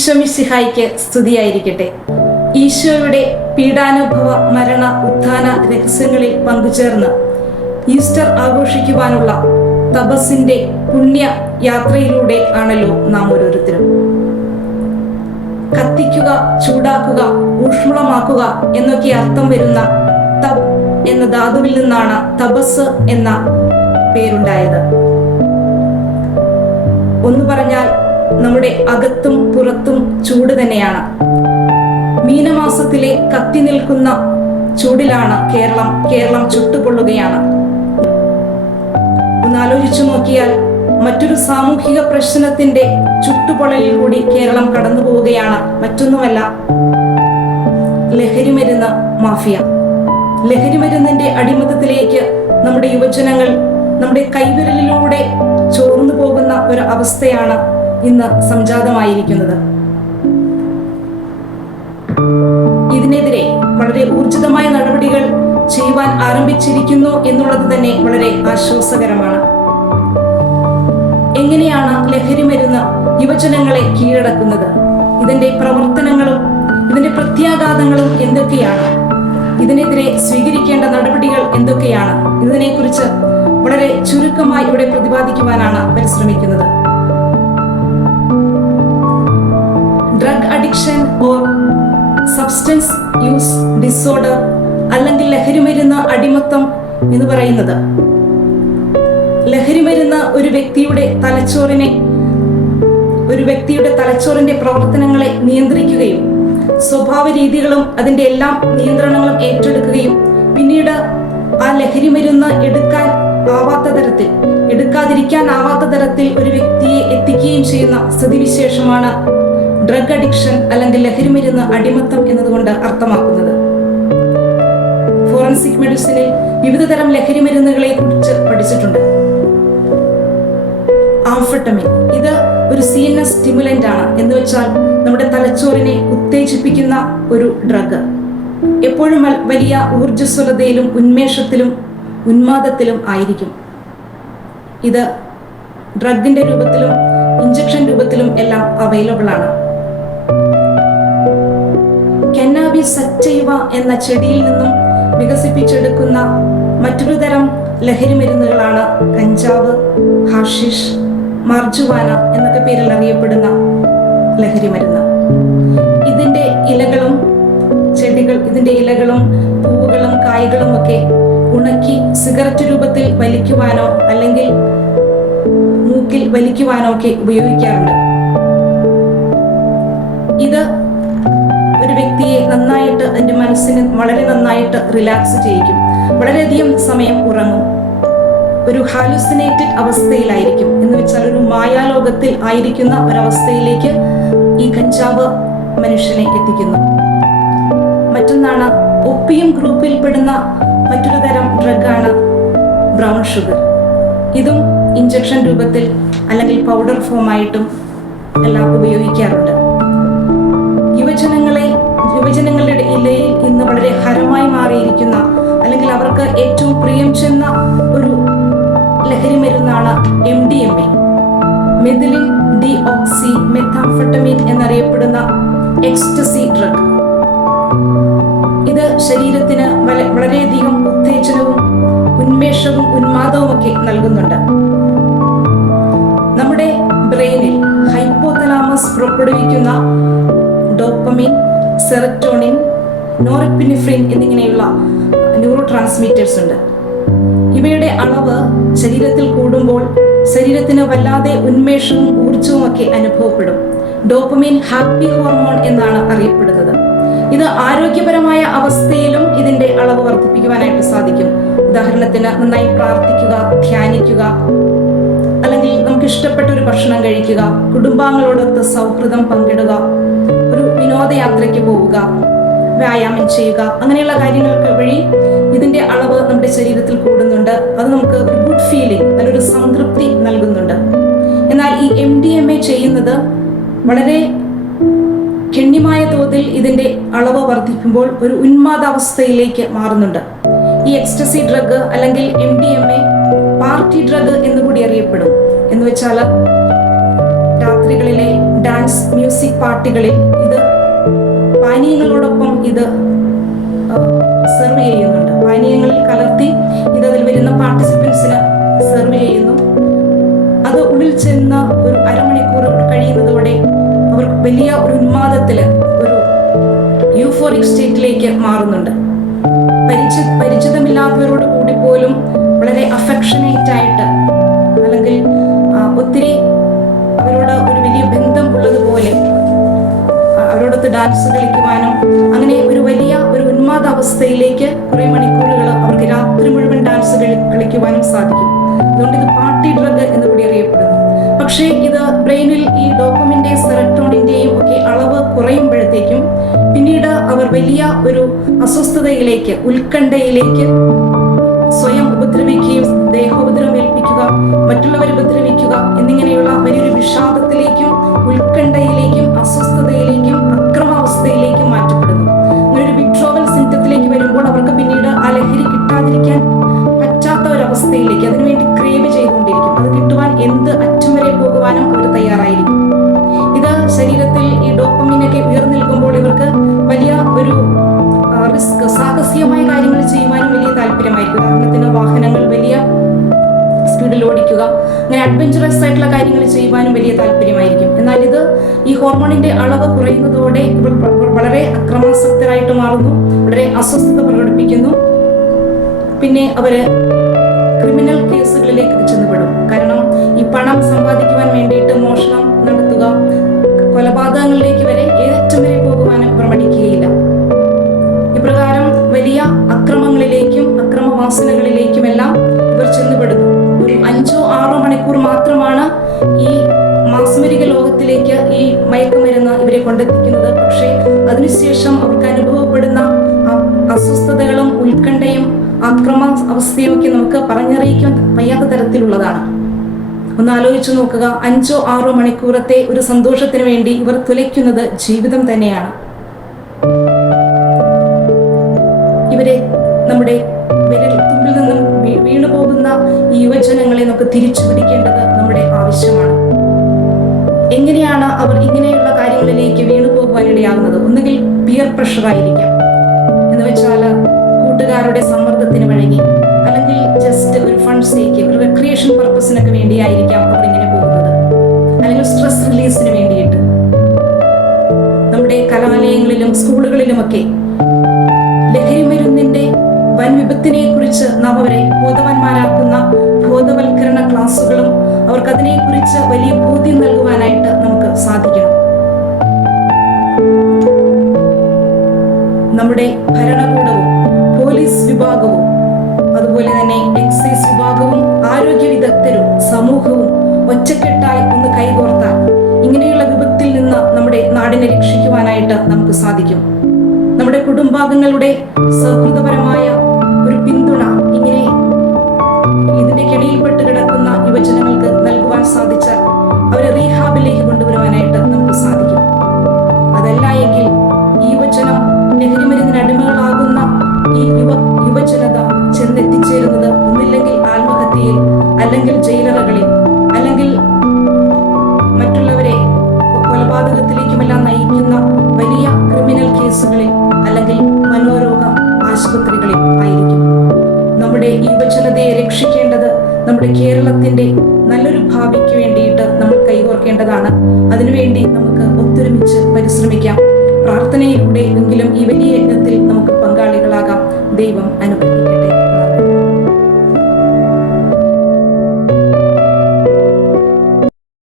ഈശ്വമിശിഹായിക്ക് സ്തുതിയായിരിക്കട്ടെ. ഈശോയുടെ പീഡാനുഭവ മരണ ഉത്ഥാന രഹസ്യങ്ങളിൽ പങ്കുചേർന്ന് ഈസ്റ്റർ ആഘോഷിക്കുവാനുള്ള തപസ്സിന്റെ പുണ്യ യാത്രയിലൂടെ ആണല്ലോ നാം ഓരോരുത്തരും. കത്തിക്കുക ചൂടാക്കുക ഊഷ്മളമാക്കുക എന്നൊക്കെ അർത്ഥം വരുന്ന തപ് എന്ന ധാതുവിൽ നിന്നാണ് തപസ് എന്ന പേരുണ്ടായത്. ഒന്ന് പറഞ്ഞാൽ നമ്മുടെ അകത്തും പുറത്തും ചൂട് തന്നെയാണ്. മീനമാസത്തിലെ കത്തി നിൽക്കുന്ന ചൂടിലാണ് കേരളം കേരളം ചുട്ടുപൊള്ളുകയാണ്. ഒന്നാലോചിച്ചു നോക്കിയാൽ മറ്റൊരു സാമൂഹിക പ്രശ്നത്തിന്റെ ചുട്ടുപൊള്ളലിൽ കൂടി കേരളം കടന്നു പോവുകയാണ് മറ്റൊന്നുമല്ല. ലഹരിമരുന്ന് മാഫിയ. ലഹരിമരുന്നിന്റെ അടിമത്തത്തിലേക്ക് നമ്മുടെ യുവജനങ്ങൾ നമ്മുടെ കൈവിരലിലൂടെ ചോർന്നു പോകുന്ന ഒരു അവസ്ഥയാണ് ഇന്ന് സംജാതമായിരിക്കുന്നത്. ഇതിനെതിരെ വളരെ ഊർജിതമായ നടപടികൾ ചെയ്യുവാൻ ആരംഭിച്ചിരിക്കുന്നു എന്നുള്ളത് തന്നെ വളരെ ആശ്വാസകരമാണ്. എങ്ങനെയാണ് ലഹരി മരുന്ന് യുവജനങ്ങളെ കീഴടക്കുന്നത്? ഇതിന്റെ പ്രവർത്തനങ്ങളും ഇതിന്റെ പ്രത്യാഘാതങ്ങളും എന്തൊക്കെയാണ്? ഇതിനെതിരെ സ്വീകരിക്കേണ്ട നടപടികൾ എന്തൊക്കെയാണ്? ഇതിനെക്കുറിച്ച് വളരെ ചുരുക്കമായി ഇവിടെ പ്രതിപാദിക്കുവാനാണ് പരിശ്രമിക്കുന്നത്. Addiction or substance use disorder അല്ലെങ്കിൽ ലഹരിമരുന്ന് അടിമത്തം എന്ന് പറയുന്നത്. ലഹരിമരുന്ന് ഒരു വ്യക്തിയുടെ തലച്ചോറിനെ ഒരു വ്യക്തിയുടെ തലച്ചോറിന്റെ പ്രവർത്തനങ്ങളെ നിയന്ത്രിക്കുകയും സ്വഭാവ രീതികളും അതിന്റെ എല്ലാ നിയന്ത്രണങ്ങളും ഏറ്റെടുക്കുകയും പിന്നീട് ആ ലഹരിമരുന്ന് എടുക്കാൻ ആവാത്ത തരത്തിൽ എടുക്കാതിരിക്കാൻ ആവാത്ത തരത്തിൽ ഒരു വ്യക്തിയെ എത്തിക്കുകയും ചെയ്യുന്ന സ്ഥിതിവിശേഷമാണ് ഡ്രഗ് അഡിക്ഷൻ അല്ലെങ്കിൽ ലഹരിമരുന്ന് അടിമത്തം എന്നതുകൊണ്ട് അർത്ഥമാക്കുന്നത്. ഫോറൻസിക് മെഡിസിനിൽ വിവിധതരം ലഹരിമരുന്നുകളെ കുറിച്ച് പഠിച്ചിട്ടുണ്ട്. ആംഫട്ടമിൻ ഇത് ഒരു സി എൻ എസ് സ്റ്റിമുലന്റ് ആണ്. എന്ന് വെച്ചാൽ നമ്മുടെ തലച്ചോറിനെ ഉത്തേജിപ്പിക്കുന്ന ഒരു ഡ്രഗ് എപ്പോഴും വലിയ ഊർജസ്വലതയിലും ഉന്മേഷത്തിലും ഉന്മാദത്തിലും ആയിരിക്കും. ഇത് ഡ്രഗിന്റെ രൂപത്തിലും ഇഞ്ചക്ഷൻ രൂപത്തിലും എല്ലാം അവൈലബിൾ ആണ്. കെന്നാബി സച്ചൈവ എന്ന ചെടിയിൽ നിന്നും വികസിപ്പിച്ചെടുക്കുന്ന മറ്റൊരു തരം ലഹരി മരുന്നുകളാണ് കഞ്ചാവ് ഹാഷിഷ് മർജുവാന എന്നൊക്കെ പേരിൽ അറിയപ്പെടുന്ന ലഹരി മരുന്ന്. ഇതിന്റെ ഇലകളും ചെടികൾ ഇതിന്റെ ഇലകളും പൂവുകളും കായ്കളും ഒക്കെ ഉണക്കി സിഗരറ്റ് രൂപത്തിൽ വലിക്കുവാനോ അല്ലെങ്കിൽ മൂക്കിൽ വലിക്കുവാനോ ഒക്കെ ഉപയോഗിക്കാറുണ്ട്. ഇത് വ്യക്തിയെ നന്നായിട്ട് എന്റെ മനസ്സിന് വളരെ നന്നായിട്ട് റിലാക്സ് ചെയ്യിക്കും. വളരെയധികം സമയം ഉറങ്ങും. ഒരു ഹാലുസിനേറ്റഡ് അവസ്ഥയിലായിരിക്കും. എന്ന് വെച്ചാൽ ഒരു മായാലോകത്തിൽ ആയിരിക്കുന്ന ഒരവസ്ഥയിലേക്ക് ഈ കഞ്ചാവ് മനുഷ്യനെ എത്തിക്കുന്നു. മറ്റൊന്നാണ് ഒപ്പിയം ഗ്രൂപ്പിൽ പെടുന്ന മറ്റൊരു തരം ഡ്രഗാണ് ബ്രൗൺ ഷുഗർ ഇതും ഇഞ്ചക്ഷൻ രൂപത്തിൽ അല്ലെങ്കിൽ പൗഡർ ഫോമായിട്ടും എല്ലാം ഉപയോഗിക്കാറുണ്ട്. യുവജനങ്ങളെ യുവജനങ്ങളുടെ ഇടയിൽ ഇന്ന് വളരെ ഹരമായി മാറിയിരിക്കുന്ന അല്ലെങ്കിൽ അവർക്ക് ഏറ്റവും പ്രിയം ചെന്ന ഒരു ലഹരി മരുന്നാണ് M D M A methylenedioxymethamphetamine എന്നറിയപ്പെടുന്ന എക്സ്റ്റസി ഡ്രഗ്. ഇത് ശരീരത്തിന് വളരെയധികം ഉത്തേജനവും ഉന്മേഷവും ഉന്മാദവും ഒക്കെ നൽകുന്നുണ്ട്. നമ്മുടെ ബ്രെയിനിൽ ഹൈപ്പോതലാമസ് പുറപ്പെടുവിക്കുന്ന ഡോപ്പമിൻ സെററ്റോണിൻ നോറപ്പിനിഫ്രിൻ എന്നിങ്ങനെയുള്ള ന്യൂറോ ട്രാൻസ്മിറ്റേഴ്സ് ഉണ്ട്. ഇവയുടെ അളവ് ശരീരത്തിൽ കൂടുമ്പോൾ ശരീരത്തിന് വല്ലാതെ ഉന്മേഷവും ഊർജവും ഒക്കെ അനുഭവപ്പെടും. ഡോപ്പമിൻ ഹാപ്പി ഹോർമോൺ എന്നാണ് അറിയപ്പെടുന്നത്. ഇത് ആരോഗ്യപരമായ അവസ്ഥയിലും ഇതിന്റെ അളവ് വർദ്ധിപ്പിക്കുവാനായിട്ട് സാധിക്കും. ഉദാഹരണത്തിന് നന്നായി പ്രാർത്ഥിക്കുക ധ്യാനിക്കുക അല്ലെങ്കിൽ നമുക്ക് ഇഷ്ടപ്പെട്ട ഒരു ഭക്ഷണം കഴിക്കുക കുടുംബാംഗങ്ങളോടൊത്ത് സൗഹൃദം പങ്കിടുക ഒരു വിനോദയാത്രയ്ക്ക് പോവുക വ്യായാമം ചെയ്യുക അങ്ങനെയുള്ള കാര്യങ്ങൾക്ക് വഴി ഇതിന്റെ അളവ് നമ്മുടെ ശരീരത്തിൽ കൂടുന്നുണ്ട്. അത് നമുക്ക് ഒരു ഗുഡ് ഫീലിംഗ് നല്ലൊരു സംതൃപ്തി നൽകുന്നുണ്ട്. എന്നാൽ ഈ എം ഡി എം എ ചെയ്യുന്നത് വളരെ ഗണ്യമായ തോതിൽ ഇതിന്റെ അളവ് വർദ്ധിക്കുമ്പോൾ ഒരു ഉന്മാദാവസ്ഥയിലേക്ക് മാറുന്നുണ്ട്. ഈ എക്സ്റ്റസി ഡ്രഗ് അല്ലെങ്കിൽ M D M A party drug എന്നുകൂടി അറിയപ്പെടും. എന്ന് വെച്ചാൽ രാത്രികളിലെ ഡാൻസ് മ്യൂസിക് പാർട്ടികളിൽ ഇത് പാനീയങ്ങളോടൊപ്പം ഇത് സെർവ് ചെയ്യുന്നുണ്ട്. പാനീയങ്ങളിൽ കലർത്തി ഇത് അതിൽ വരുന്ന പാർട്ടിസിപ്പൻസിന് സെർവ് ചെയ്യുന്നു. അത് ഉള്ളിൽ ചെന്ന് ഒരു അരമണിക്കൂർ കഴിയുന്നതോടെ അവർ വലിയ ഒരു ഉന്മാദത്തിൽ ഒരു യൂഫോറിക് സ്റ്റേറ്റിലേക്ക് മാറുന്നുണ്ട്. പരിചി പരിചിതമില്ലാത്തവരോട് കൂടി പോലും വളരെ അഫെക്ഷനേറ്റ് ആയിട്ട് അല്ലെങ്കിൽ ഒത്തിരി ഡാൻസ് കളിക്കുവാനും അങ്ങനെ ഒരു വലിയ ഒരു ഉന്മാദ അവസ്ഥയിലേക്ക് കുറെ മണിക്കൂറുകൾ അവർക്ക് രാത്രി മുഴുവൻ ഡാൻസ് കളി- കളിക്കുവാനും സാധിക്കും. അതുകൊണ്ട് ഇത് പാർട്ടി ഡ്രഗ് എന്ന് കൂടി അറിയപ്പെടുന്നു. പക്ഷേ ഇത് ബ്രെയിനിൽ ഈ ഡോപ്പമിന്റെ സെറട്ടോണിന്റെയും ഒക്കെ അളവ് കുറയുമ്പോഴത്തേക്കും പിന്നീട് അവർ വലിയ ഒരു അസ്വസ്ഥതയിലേക്ക് ഉത്കണ്ഠയിലേക്ക് സ്വയം ഉപദ്രവിക്കുകയും ദേഹോപദ്രവം ഏൽപ്പിക്കുക മറ്റുള്ളവരെ ഉപദ്രവിക്കുക എന്നിങ്ങനെയുള്ള വലിയൊരു സാഹസികമായ കാര്യങ്ങൾ ചെയ്യുവാനും വലിയ താല്പര്യമായിരിക്കും. ഉദാഹരണത്തിന് വാഹനങ്ങൾ വലിയ സ്പീഡിൽ ഓടിക്കുക അങ്ങനെ അഡ്വഞ്ചറസ് ആയിട്ടുള്ള കാര്യങ്ങൾ ചെയ്യുവാനും വലിയ താല്പര്യമായിരിക്കും. എന്നാൽ ഇത് ഈ ഹോർമോണിന്റെ അളവ് കുറയുന്നതോടെ വളരെ അക്രമാസക്തരായിട്ട് മാറുന്നു വളരെ അസ്വസ്ഥത പ്രകടിപ്പിക്കുന്നു. പിന്നെ അവർ ക്രിമിനൽ കേസുകളിലേക്ക് ചെന്നുപെടും കാരണം ഈ പണം സമ്പാദിക്കുവാൻ വേണ്ടിയിട്ട് അക്രമവാസനകളിലേക്കുമെല്ലാം ഇവർ ചെന്നുപെടുന്നു. ഒരു അഞ്ചോ ആറോ മണിക്കൂർ മാത്രമാണ് ഈ മാസ്മരിക ലോകത്തിലേക്ക് ഈ മയക്കുമരുന്ന് ഇവരെ കൊണ്ടെത്തിക്കുന്നത്. പക്ഷേ അതിനുശേഷം അവർക്ക് അനുഭവപ്പെടുന്ന അസ്വസ്ഥതകളും ഉത്കണ്ഠയും അക്രമ അവസ്ഥയൊക്കെ നമുക്ക് പറഞ്ഞറിയിക്കാൻ വയ്യാത്ത തരത്തിലുള്ളതാണ്. ഒന്ന് ആലോചിച്ചു നോക്കുക. അഞ്ചോ ആറോ മണിക്കൂറത്തെ ഒരു സന്തോഷത്തിന് വേണ്ടി ഇവർ തുലയ്ക്കുന്നത് ജീവിതം തന്നെയാണ്. ഇവരെ നമ്മുടെ നിന്നും വീ- വീണു പോകുന്ന ഈ യുവജനങ്ങളെ നമുക്ക് തിരിച്ചു പിടിക്കേണ്ടത് നമ്മുടെ ആവശ്യമാണ്. എങ്ങനെയാണ് അവർ ഇങ്ങനെയുള്ള കാര്യങ്ങളിലേക്ക് വീണു പോകുവാനിടയാകുന്നത് ഒന്നുകിൽ പിയർ പ്രഷർ ആയിരിക്കാം. എന്ന് വെച്ചാൽ കൂട്ടുകാരുടെ സമ്മർദ്ദത്തിന് വഴങ്ങി അല്ലെങ്കിൽ ജസ്റ്റ് ഒരു ഫണ്ട്സിലേക്ക് ഒരു റിക്രിയേഷൻ പർപ്പസിനൊക്കെ വേണ്ടിയായിരിക്കാം അവർ ഇങ്ങനെ പോകുന്നത്. അല്ലെങ്കിൽ സ്ട്രെസ് റിലീസിന് വേണ്ടിയിട്ട്. നമ്മുടെ കലാലയങ്ങളിലും സ്കൂളുകളിലുമൊക്കെ ലഹരി മരുന്നിന്റെ വൻ വിപത്തിനെ കുറിച്ച് നാം അവരെ ബോധവാന്മാരാക്കുന്ന ബോധവൽക്കരണ ക്ലാസ്സുകളും അവർക്ക് അതിനെക്കുറിച്ച് വലിയ ബോധ്യം നൽകുവാനായിട്ട് നമുക്ക് സാധിക്കണം. നമ്മുടെ ഭരണകൂടവും പോലീസ് വിഭാഗവും അതുപോലെ തന്നെ എക്സൈസ് വിഭാഗവും ആരോഗ്യ വിദഗ്ധരും സമൂഹവും ഒറ്റക്കെട്ടായി ഒന്ന് കൈകോർത്താൽ ഇങ്ങനെയുള്ള വിപത്തിൽ നിന്ന് നമ്മുടെ നാടിനെ രക്ഷിക്കുവാനായിട്ട് നമുക്ക് സാധിക്കും. നമ്മുടെ കുടുംബാംഗങ്ങളുടെ സൗഹൃദപരമായ അല്ലെങ്കിൽ ജയിലറകളിൽ അല്ലെങ്കിൽ മറ്റുള്ളവരെ കൊലപാതകത്തിലേക്കുമെല്ലാം നയിക്കുന്ന വലിയ ക്രിമിനൽ കേസുകളിൽ അല്ലെങ്കിൽ മനോരോഗ ആശുപത്രികളിൽ ആയിരിക്കും. നമ്മുടെ യുവജനതയെ രക്ഷിക്കേണ്ടത് നമ്മുടെ കേരളത്തിന്റെ നല്ലൊരു ഭാവിക്ക് വേണ്ടിയിട്ട് നമ്മൾ കൈകോർക്കേണ്ടതാണ്. അതിനുവേണ്ടി നമുക്ക് ഒത്തൊരുമിച്ച് പരിശ്രമിക്കാം. പ്രാർത്ഥനയിലൂടെ എങ്കിലും ഈ വലിയ യജ്ഞത്തിൽ നമുക്ക് പങ്കാളികളാകാം. ദൈവം അനുഭവം